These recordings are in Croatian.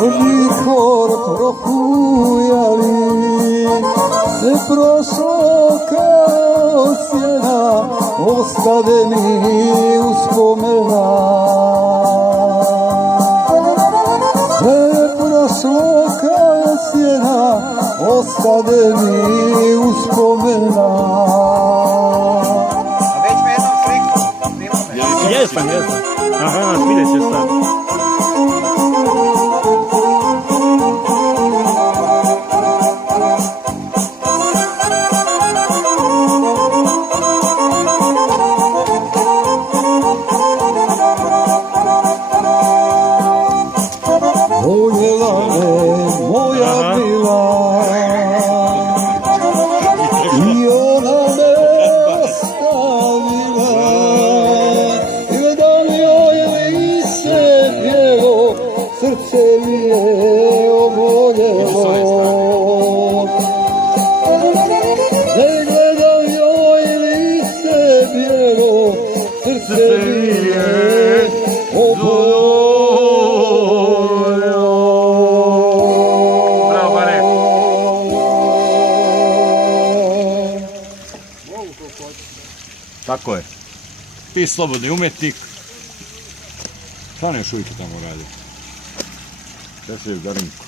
Vihor prohujali, se prošlo kao sjena, ostade mi uspomena. Se prošlo kao sjena, ostade mi uspomena. A već me jednom sliku. Jesam. Aha, vidjet će sad. Voljela me moja bila i ona me ostavila. Gledam joj lice bijelo, srce mi je oboljelo. Gledam joj lice bijelo, srce mi je oboljelo. Tako je. Ti slobodni umjetnik. Šta ne šujke tamo radi? Sve se je u Garinku.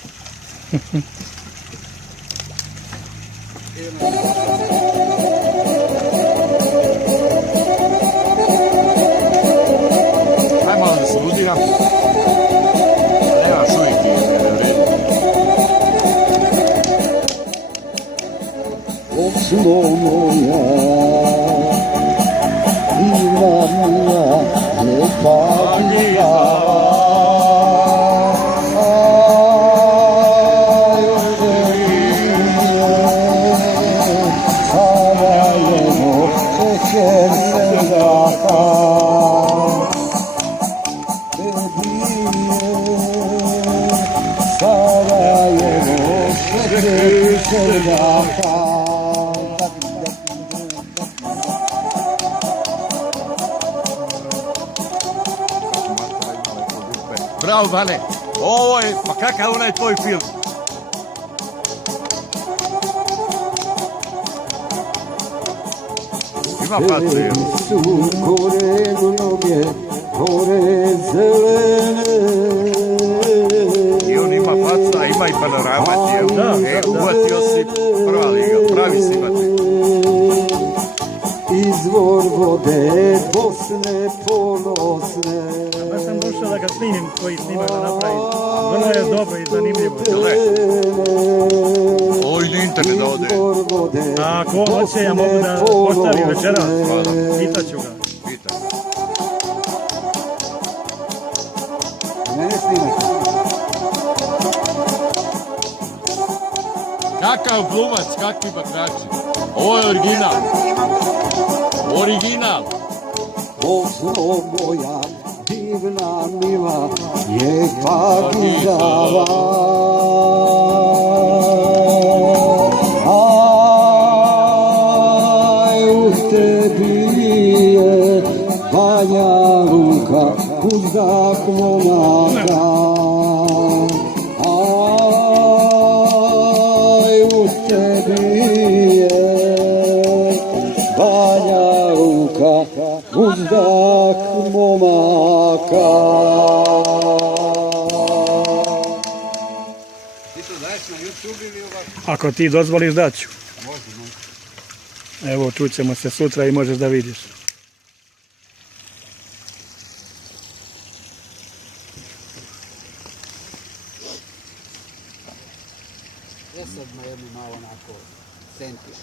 Aj malo da se ludiram. Nema šujke, ne vredi. Oslo moja, divna mila, lijepa bila. Sarajevo, šećer srdaka, Sarajevo, šećer srdaka. Bravo, Vane. Ovo je, pa kakav onaj tvoj film? Ima facu, jel? Su gore mnoge, gore zelene. I on ima facu, a ima i panorama, jel? Uvatio si prva liga, pravi si imate. Izvor vode Bosne ponosne. Baš sam došao da ga snimim koji snimak da napravim. Vrlo je dobro i zanimljivo. Ovo i na internet da ode. A ako hoće, ja mogu da postavim večeras. Pitaću ga. Pitam. Mene snimate. Kakav glumac, kakvi bakrači. Ovo je original. Original. Oslo moja, divna mila, lijepa država. Aj, u tebi je Banja Luka, uzdak momaka. Aj, u tebi je Banja Luka, uzdak momaka. Ti to daješ na YouTube ili ovako? Ako ti dozvoliš, daću. Može. Evo, čućemo se sutra i možeš da vidiš. Sad na jednu malo onako sentiš.